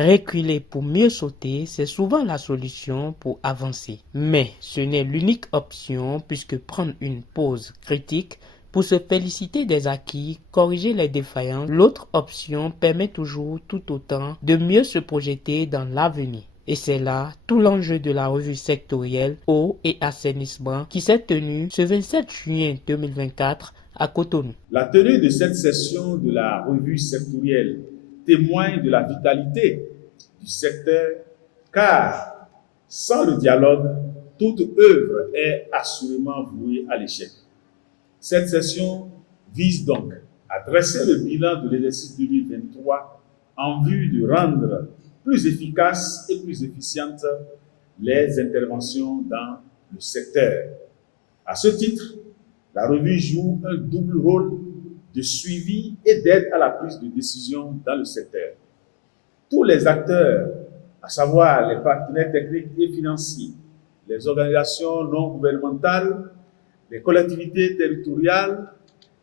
Reculer pour mieux sauter, c'est souvent la solution pour avancer. Mais ce n'est l'unique option puisque prendre une pause critique pour se féliciter des acquis, corriger les défaillances, l'autre option permet toujours tout autant de mieux se projeter dans l'avenir. Et c'est là tout l'enjeu de la revue sectorielle Eau et Assainissement qui s'est tenue ce 27 juin 2024 à Cotonou. La tenue de cette session de la revue sectorielle témoigne de la vitalité du secteur car sans le dialogue, toute œuvre est assurément vouée à l'échec. Cette session vise donc à dresser le bilan de l'exercice 2023 en vue de rendre plus efficaces et plus efficientes les interventions dans le secteur. À ce titre, la revue joue un double rôle de suivi et d'aide à la prise de décision dans le secteur. Tous les acteurs, à savoir les partenaires techniques et financiers, les organisations non gouvernementales, les collectivités territoriales,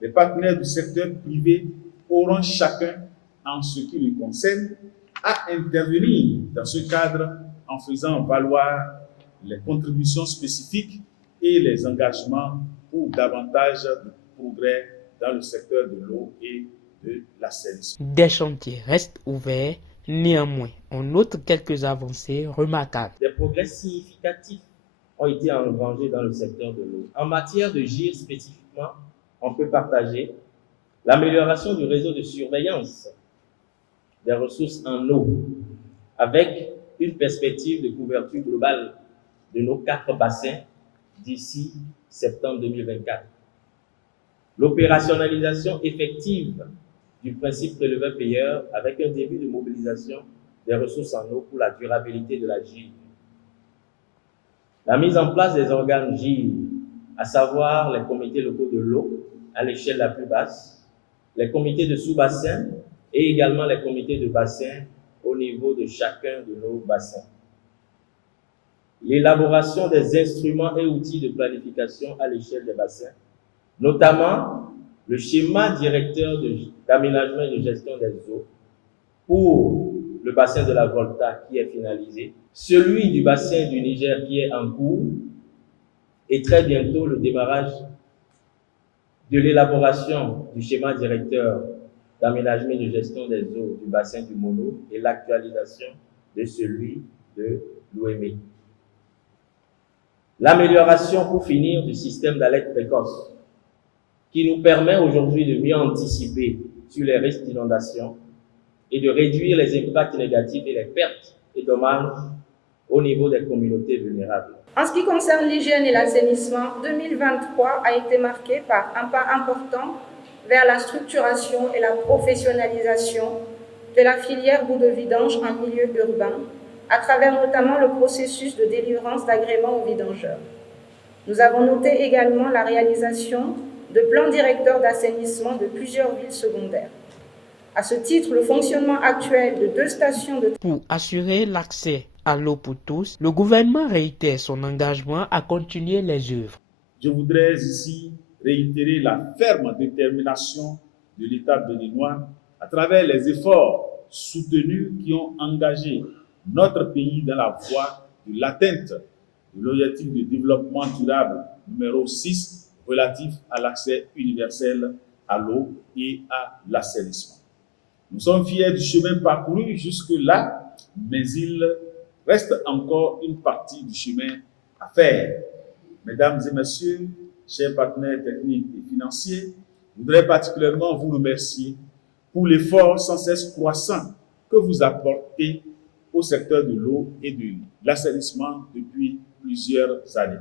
les partenaires du secteur privé auront chacun, en ce qui les concerne, à intervenir dans ce cadre en faisant valoir les contributions spécifiques et les engagements pour davantage de progrès dans le secteur de l'eau et de l'assainissement. Des chantiers restent ouverts, néanmoins, on note quelques avancées remarquables. Des progrès significatifs ont été engrangés dans le secteur de l'eau. En matière de GIR spécifiquement, on peut partager l'amélioration du réseau de surveillance des ressources en eau avec une perspective de couverture globale de nos 4 bassins d'ici septembre 2024. L'opérationnalisation effective du principe préleveur-payeur avec un début de mobilisation des ressources en eau pour la durabilité de la GIR. La mise en place des organes GIR, à savoir les comités locaux de l'eau à l'échelle la plus basse, les comités de sous-bassin et également les comités de bassin au niveau de chacun de nos bassins. L'élaboration des instruments et outils de planification à l'échelle des bassins, notamment le schéma directeur d'aménagement et de gestion des eaux pour le bassin de la Volta qui est finalisé, celui du bassin du Niger qui est en cours et très bientôt le démarrage de l'élaboration du schéma directeur d'aménagement et de gestion des eaux du bassin du Mono et l'actualisation de celui de l'OME. L'amélioration, pour finir, du système d'alerte précoce qui nous permet aujourd'hui de mieux anticiper sur les risques d'inondation et de réduire les impacts négatifs et les pertes et dommages au niveau des communautés vulnérables. En ce qui concerne l'hygiène et l'assainissement, 2023 a été marqué par un pas important vers la structuration et la professionnalisation de la filière boue de vidange en milieu urbain, à travers notamment le processus de délivrance d'agréments aux vidangeurs. Nous avons noté également la réalisation de plans directeurs d'assainissement de plusieurs villes secondaires. À ce titre, le fonctionnement actuel de 2 stations de... Pour assurer l'accès à l'eau pour tous, le gouvernement réitère son engagement à continuer les œuvres. Je voudrais ici réitérer la ferme détermination de l'État béninois à travers les efforts soutenus qui ont engagé notre pays dans la voie de l'atteinte de l'objectif de développement durable numéro 6 relatif à l'accès universel à l'eau et à l'assainissement. Nous sommes fiers du chemin parcouru jusque-là, mais il reste encore une partie du chemin à faire. Mesdames et messieurs, chers partenaires techniques et financiers, je voudrais particulièrement vous remercier pour l'effort sans cesse croissant que vous apportez au secteur de l'eau et de l'assainissement depuis plusieurs années.